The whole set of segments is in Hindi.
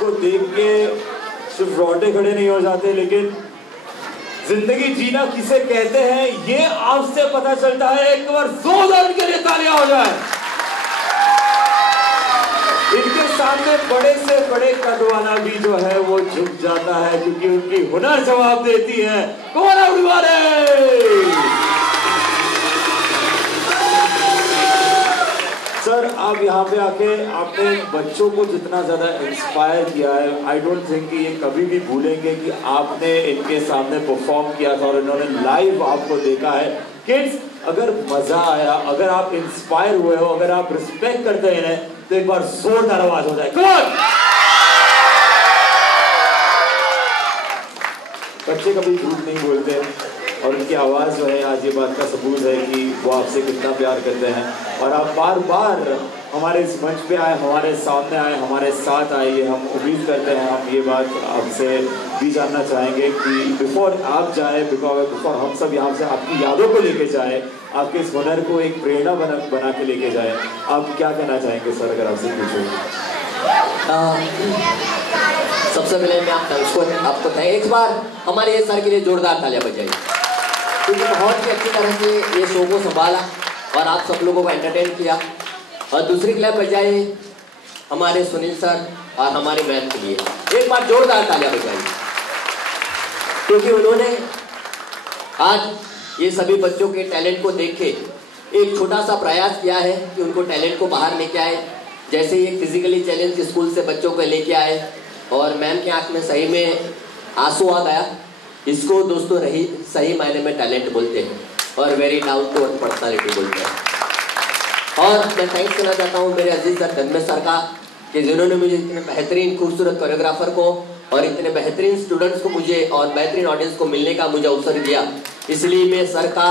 आपको देख के सिर्फ रोटे खड़े नहीं हो जाते, लेकिन जिंदगी जीना किसे कहते हैं ये आपसे पता चलता है। एक बार जोरदार के लिए तालियां हो जाए। इनके सामने बड़े से बड़े कद वाला भी जो है वो झुक जाता है, क्योंकि उनकी हुनर जवाब देती है। कौन है उड़वारे? सर, आप यहाँ पे आके आपने बच्चों को जितना ज़्यादा इंस्पायर किया है, आई डोंट थिंक कि ये कभी भी भूलेंगे कि आपने इनके सामने परफॉर्म किया था और इन्होंने लाइव आपको देखा है। किड्स, अगर मज़ा आया, अगर आप इंस्पायर हुए हो, अगर आप रिस्पेक्ट करते हैं इन्हें, तो एक बार जोरदार आवाज हो जाए। कौन? बच्चे कभी झूठ नहीं बोलते और उनकी आवाज़ जो है आज ये बात का सबूत है कि वो आपसे कितना प्यार करते हैं। और आप बार बार हमारे इस मंच पे आए, हमारे सामने आए, हमारे साथ आए, ये हम उम्मीद करते हैं। हम ये बात आपसे भी जानना चाहेंगे कि बिफोर आप जाए, बिफोर हम सब यहाँ से आपकी यादों को लेके जाए, आपके इस हुनर को एक प्रेरणा बना के लेके जाए, आप क्या कहना चाहेंगे सर, अगर आपसे पूछो? सबसे पहले मैं आपको एक बार हमारे ये सर के लिए जोरदार तालियां बजाइए, क्योंकि बहुत ही अच्छी तरह से ये शो को संभाला और आप सब लोगों को एंटरटेन किया। और दूसरी क्लैप बजाइए हमारे सुनील सर और हमारे मैम के लिए, एक बार जोरदार तालियां बजाइए, क्योंकि उन्होंने आज ये सभी बच्चों के टैलेंट को देख के एक छोटा सा प्रयास किया है कि उनको टैलेंट को बाहर लेके आए। जैसे ये फिजिकली चैलेंज स्कूल से बच्चों को लेके आए और मैम के आंख में सही में आंसू आ गया। इसको दोस्तों सही मायने में टैलेंट बोलते हैं और very down to earth personality बोलते हैं। और मैं थैंक्स करना चाहता हूँ मेरे अजीज सर धर्मेश सर का, कि जिन्होंने मुझे इतने बेहतरीन खूबसूरत कोरियोग्राफर को और इतने बेहतरीन स्टूडेंट्स को मुझे और बेहतरीन ऑडियंस को मिलने का मुझे अवसर दिया। इसलिए मैं सर का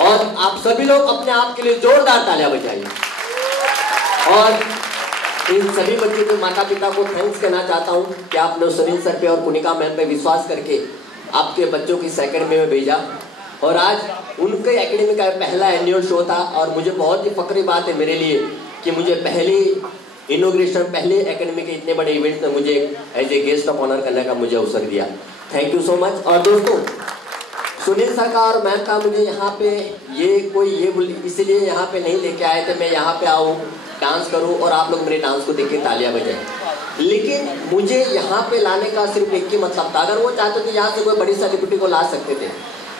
और आप सभी लोग अपने आप के लिए जोरदार तालियां बजाइए। और इन सभी बच्चों के माता पिता को थैंक्स कहना चाहता हूँ कि आपने सुनील सर पे और कुनिका मैम पे विश्वास करके आपके बच्चों की एकेडमी में भेजा। और आज उनके एकेडमी का पहला एनुअल शो था और मुझे बहुत ही फख्री बात है मेरे लिए कि मुझे पहली इनोग्रेशन, पहले एकेडमी के इतने बड़े इवेंट में मुझे as a guest of honour करने का मुझे अवसर दिया। Thank you so much. और दोस्तों, सुनील सर का और मैम का मुझे यहाँ पे इसीलिए यहाँ पे नहीं लेके आए थे मैं यहाँ पे आऊँ, डांस करूँ और आप लोग मेरे डांस को देख के तालियां बजाएं। लेकिन मुझे यहाँ पे लाने का सिर्फ एक ही मतलब था, अगर वो चाहते थे यहाँ से कोई बड़ी सेलिब्रिटी को ला सकते थे,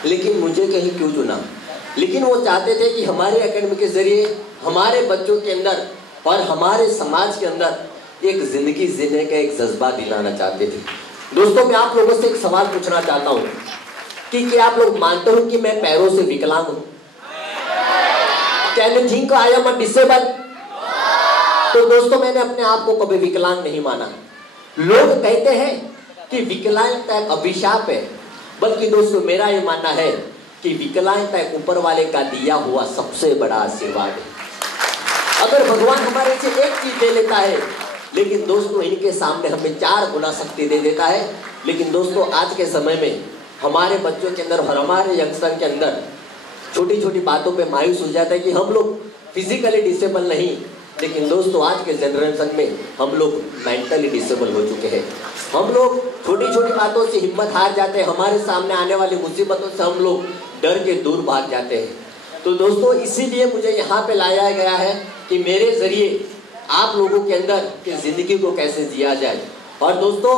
लेकिन मुझे कहीं क्यों चुना? लेकिन वो चाहते थे कि हमारे एकेडमी के जरिए हमारे बच्चों के अंदर और हमारे समाज के अंदर एक जिंदगी जीने का एक जज्बा दिलाना चाहते थे। दोस्तों, मैं आप लोगों से एक सवाल पूछना चाहता हूँ कि क्या आप लोग मानते हो कि मैं पैरों से विकलांग हूँ? Can you think I am a disable? तो दोस्तों, मैंने अपने आप को कभी विकलांग नहीं माना। लोग कहते हैं कि विकलांगता एक अभिशाप है, बल्कि दोस्तों मेरा ये मानना है कि विकलांगता एक ऊपर वाले का दिया हुआ सबसे बड़ा आशीर्वाद है। अगर भगवान हमारे से एक चीज दे लेता है, लेकिन दोस्तों इनके सामने हमें 4 गुना शक्ति दे देता है। लेकिन दोस्तों, आज के समय में हमारे बच्चों के अंदर और हमारे यंगस्टर के अंदर छोटी छोटी बातों पे मायूस हो जाता है कि हम लोग फिजिकली डिसेबल नहीं, लेकिन दोस्तों आज के जनरेशन में हम लोग मेंटली डिसेबल हो चुके हैं। हम लोग छोटी छोटी बातों से हिम्मत हार जाते हैं, हमारे सामने आने वाली मुसीबतों से हम लोग डर के दूर भाग जाते हैं। तो दोस्तों, इसीलिए मुझे यहाँ पे लाया गया है कि मेरे जरिए आप लोगों के अंदर की जिंदगी को कैसे जिया जाए। और दोस्तों,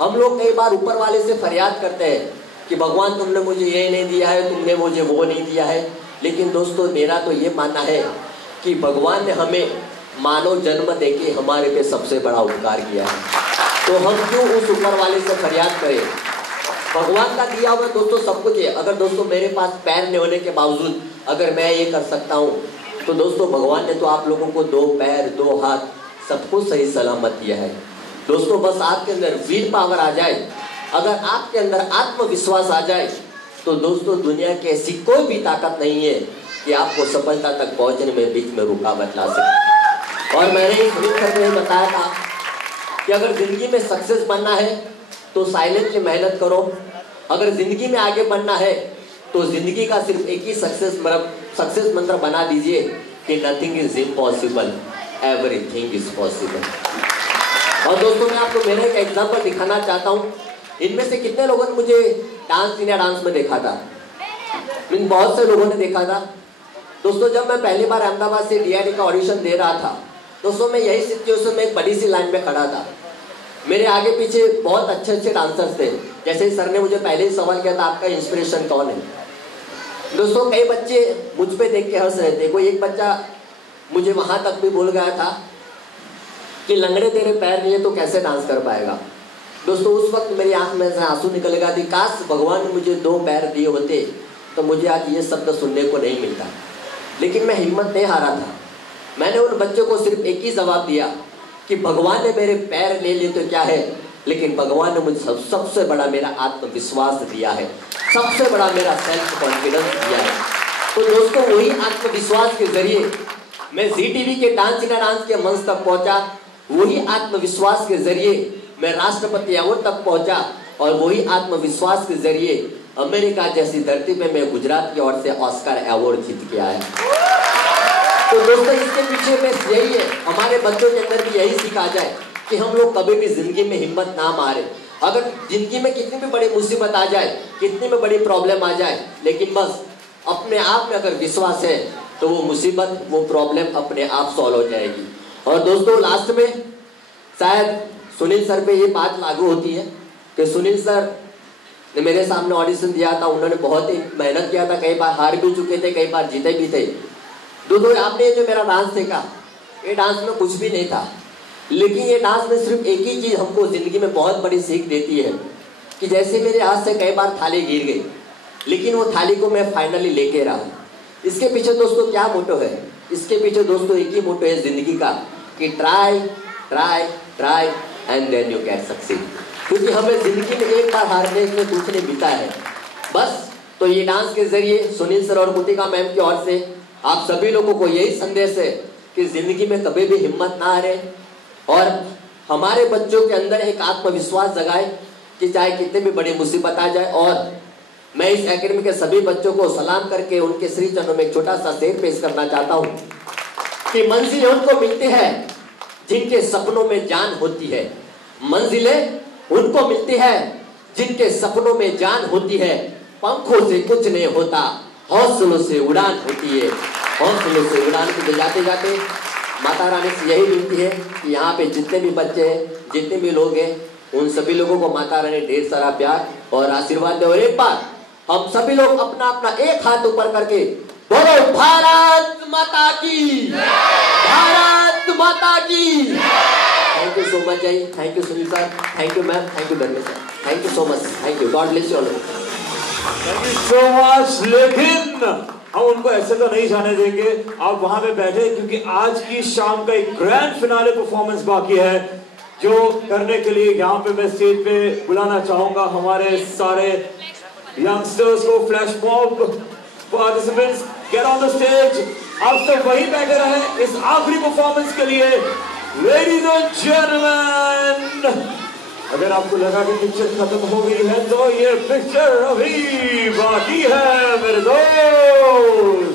हम लोग कई बार ऊपर वाले से फरियाद करते हैं कि भगवान तुमने मुझे ये नहीं दिया है, तुमने मुझे वो नहीं दिया है। लेकिन दोस्तों, मेरा तो ये मानना है कि भगवान ने हमें मानव जन्म देके हमारे पे सबसे बड़ा उपकार किया है, तो हम क्यों उस ऊपर वाले से फरियाद करें? भगवान का दिया हुआ दोस्तों सब कुछ है। अगर दोस्तों मेरे पास पैर नहीं होने के बावजूद अगर मैं ये कर सकता हूँ, तो दोस्तों भगवान ने तो आप लोगों को 2 पैर 2 हाथ सब कुछ सही सलामत दिया है। दोस्तों, बस आपके अंदर विल पावर आ जाए, अगर आपके अंदर आत्मविश्वास आ जाए, तो दोस्तों दुनिया की ऐसी कोई भी ताकत नहीं है कि आपको सफलता तक पहुंचने में बीच में रुकावट ला सके। और मैंने इस वीडियो में बताया था कि अगर जिंदगी में सक्सेस बनना है तो साइलेंटली मेहनत करो। अगर जिंदगी में आगे बढ़ना है तो जिंदगी का सिर्फ एक ही सक्सेस मंत्र बना दीजिए कि nothing is impossible, everything is possible. और दोस्तों मैं आपको मेरा एक एग्जाम्पल दिखाना चाहता हूँ। इनमें से कितने लोगों ने मुझे डांस इंडिया डांस में देखा था? बहुत से लोगों ने देखा था। दोस्तों जब मैं पहली बार अहमदाबाद से डीआईडी का ऑडिशन दे रहा था, दोस्तों मैं यही सिचुएशन में एक बड़ी सी लाइन में खड़ा था। मेरे आगे पीछे बहुत अच्छे अच्छे डांसर्स थे। जैसे सर ने मुझे पहले ही सवाल किया था, आपका इंस्पिरेशन कौन है? दोस्तों कई बच्चे मुझ पे देख के हंस रहे थे। कोई एक बच्चा मुझे वहां तक भी बोल गया था कि लंगड़े तेरे पैर नहीं है तो कैसे डांस कर पाएगा। दोस्तों उस वक्त मेरी आंख में से आंसू निकल गया थी। काश भगवान ने मुझे 2 पैर दिए होते तो मुझे आज ये शब्द सुनने को नहीं मिलता। लेकिन मैं हिम्मत नहीं हारा था। मैंने उन बच्चों को सिर्फ एक ही जवाब दिया कि भगवान ने मेरे पैर ले लिए तो क्या है, लेकिन भगवान ने मुझे सबसे बड़ा मेरा आत्मविश्वास दिया है, सबसे बड़ा मेरा सेल्फ कॉन्फिडेंस दिया है। तो दोस्तों वही आत्मविश्वास के जरिए मैं जी टीवी के डांस इंडिया डांस के मंच तक पहुंचा। वही आत्मविश्वास के जरिए मैं राष्ट्रपति अवार्ड तक पहुंचा। और वही आत्मविश्वास के जरिए अमेरिका जैसी धरती पे मैं गुजरात की ओर से ऑस्कर अवार्ड जीत के आया। तो दोस्तों इसके पीछे में यही है, हमारे बच्चों के अंदर भी यही सिखा जाए कि हम लोग कभी भी जिंदगी में हिम्मत ना मारे। अगर जिंदगी में कितनी भी बड़ी मुसीबत आ जाए, कितनी भी बड़ी प्रॉब्लम आ जाए, लेकिन बस अपने आप में अगर विश्वास है तो वो मुसीबत, वो प्रॉब्लम अपने आप सॉल्व हो जाएगी। और दोस्तों लास्ट में शायद सुनील सर पे ये बात लागू होती है कि सुनील सर ने मेरे सामने ऑडिशन दिया था। उन्होंने बहुत ही मेहनत किया था, कई बार हार भी चुके थे, कई बार जीते भी थे। दोस्तों आपने जो मेरा डांस देखा, ये डांस में कुछ भी नहीं था, लेकिन ये डांस में सिर्फ एक ही चीज हमको जिंदगी में बहुत बड़ी सीख देती है कि जैसे मेरे हाथ से कई बार थाली गिर गई, लेकिन वो थाली को मैं फाइनली लेके रहा। इसके पीछे दोस्तों क्या मोटो है? इसके पीछे दोस्तों एक ही मोटो है जिंदगी का कि try try try and then you can succeed. क्योंकि हमें जिंदगी में एक बार हारने में कुछ नहीं मिलता है बस। तो ये डांस के जरिए सुनील सर और कृतिका मैम की ओर से आप सभी लोगों को यही संदेश है कि जिंदगी में कभी भी हिम्मत ना हारे और हमारे बच्चों के अंदर एक आत्मविश्वास जगाए कि चाहे कितनी भी बड़ी मुसीबत आ जाए। और मैं इस एकेडमी के सभी बच्चों को सलाम करके उनके श्री चरणों में एक छोटा सा शेर पेश करना चाहता हूँ कि मंजिलें उनको मिलती है जिनके सपनों में जान होती है। मंजिलें उनको मिलती है जिनके सपनों में जान होती है। पंखों से कुछ नहीं होता, हौसलों से उड़ान होती है। हौसलों से उड़ान को जाते जाते माता रानी से यही विनती है कि यहाँ पे जितने भी बच्चे हैं, जितने भी लोग हैं, उन सभी लोगों को माता रानी ढेर सारा प्यार और आशीर्वाद दे। और एक बार हम सभी लोग अपना अपना एक हाथ ऊपर करके बोलो भारत माता की, भारत माता की। थैंक यू सो मच जय, thank you Sunil sir, thank you ma'am, thank you Dharmesh sir, thank you so much, thank you, God bless you all. Thank you so much. लेकिन हम उनको ऐसे तो नहीं जाने देंगे, आप वहां पे बैठे, क्योंकि आज की शाम का एक ग्रैंड फिनाले परफॉर्मेंस बाकी है जो करने के लिए यहाँ पे मैं स्टेज पे बुलाना चाहूंगा हमारे सारे यंगस्टर्स को। Flash mob participants get on the stage. आप सब वहीं बैठे रहे इस आखिरी परफॉर्मेंस के लिए। लेडीज एंड जेंटलमैन, अगर आपको लगा कि पिक्चर खत्म हो गई है तो ये पिक्चर अभी बाकी है मेरे दोस्त।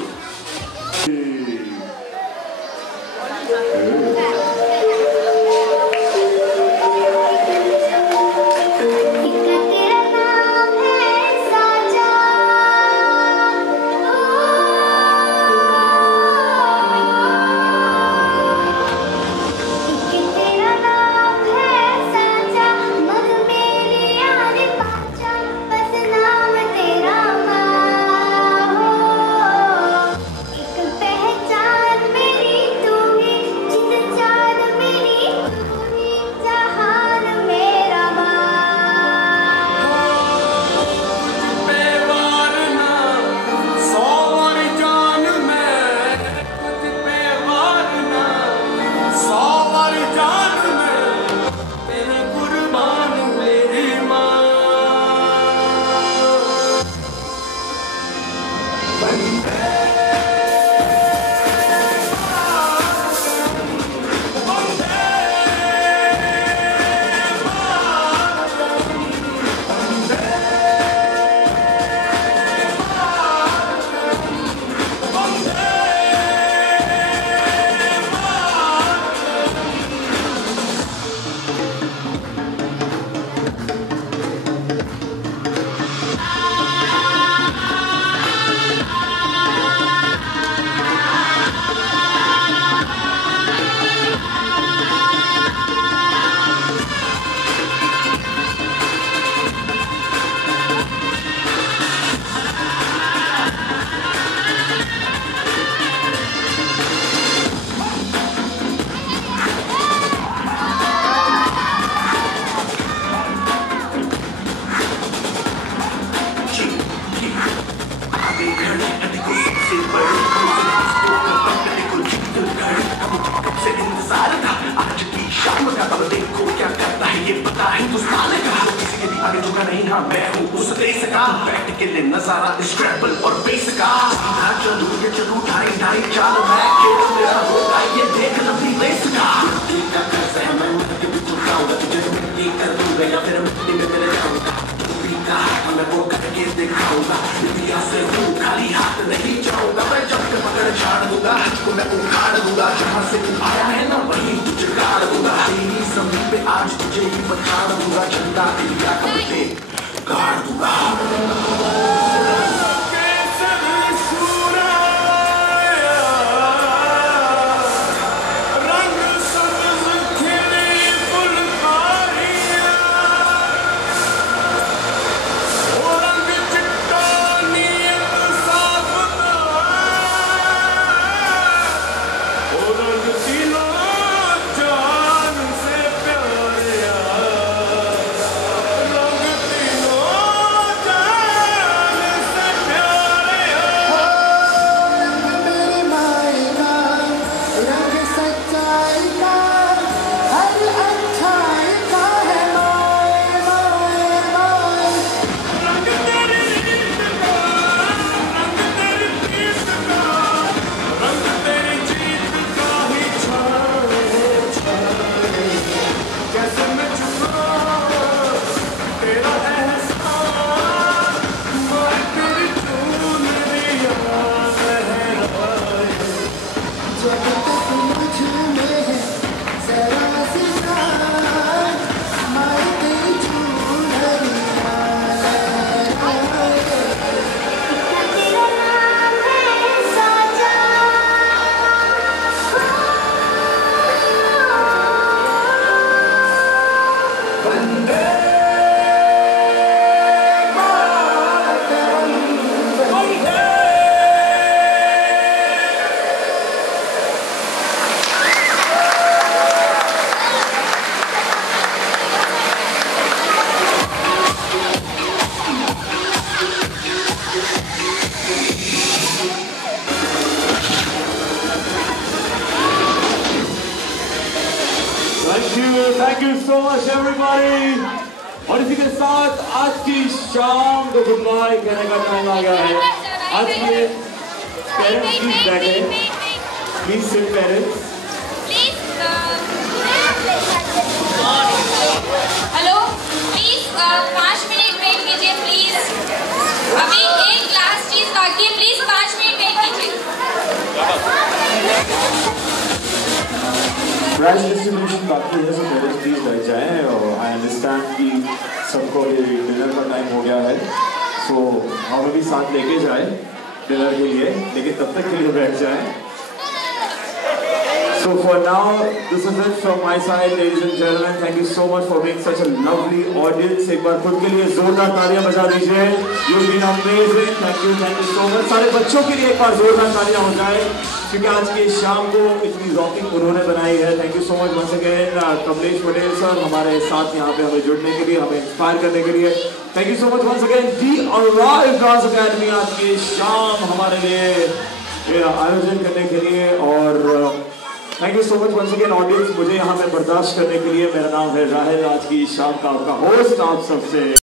क्या करता है ये पता है हिंदुस्तान का, किसी के भी आगे झुका नहीं, हाँ मैं हूँ उस देश का, बैठ के ले नजारा स्क्रैम्बल और बेस का, सीधा चलूं ये चलूं ढाई ढाई चाल, मैं खेल मेरा होगा ये देख लंबी रेस का, मिट्टी का कर्ज है मैं मिट्टी भी चुकाऊंगा, तुझे मिट्टी कर दूंगा या फिर मिट्टी में मिल जाऊंगा, मैं वो करके दिखाऊंगा, इतिहास से हूँ खाली हाथ नहीं जाऊंगा, मैं जब के पकड़ छाड़ दूंगा, को मैं उखाड़ दूंगा, जहाँ से तू आया है ना वहीं तुझे गाड़ दूंगा, तेरी जमीन पे आज तुझे ही पछाड़ दूंगा, झंडा इंडिया का पे गाड़ दूंगा। Thank you so much everybody। और इसी के साथ आज की शाम को गुड बाय कहने का टाइम आ गया है। आज के पेरेंट्स प्लीज बैठे, please sit parents. Hello please 5 minute wait कीजिए प्लीज, अभी एक लास्ट चीज बाकी है, प्लीज 5 मिनट वेट कीजिए। प्राइस डिस्ट्रीब्यूशन बाकी है, so पेरेंट्स प्लीज बैठ जाएं। और आई अंडरस्टैंड कि सबको ये डिनर का टाइम हो गया है, सो हमें भी साथ लेके जाए डिनर के लिए, लेकिन तब तक के लिए बैठ जाएं। So for now, this is it from my side, ladies and gentlemen. Thank you so much for being such a lovely audience. एक बार खुद के लिए जोरदार तालियां बजा दीजिए। You've been amazing. Thank you so much. सारे बच्चों के लिए एक बार जोरदार तालियां हो जाए, क्योंकि आज की शाम को इतनी रॉकिंग उन्होंने बनाई है। Thank you so much once again, Kamlesh Patel sir हमारे साथ यहाँ पे हमें जुड़ने के लिए, हमें इंस्पायर करने के लिए। Thank you so much once again, The Arrive Dance Academy आज की शाम हमारे लिए आयोजन करने के लिए। और thank you so much once again audience, मुझे यहाँ पे बर्दाश्त करने के लिए। मेरा नाम है राहिल, आज की शाम का आपका होस्ट आप सबसे।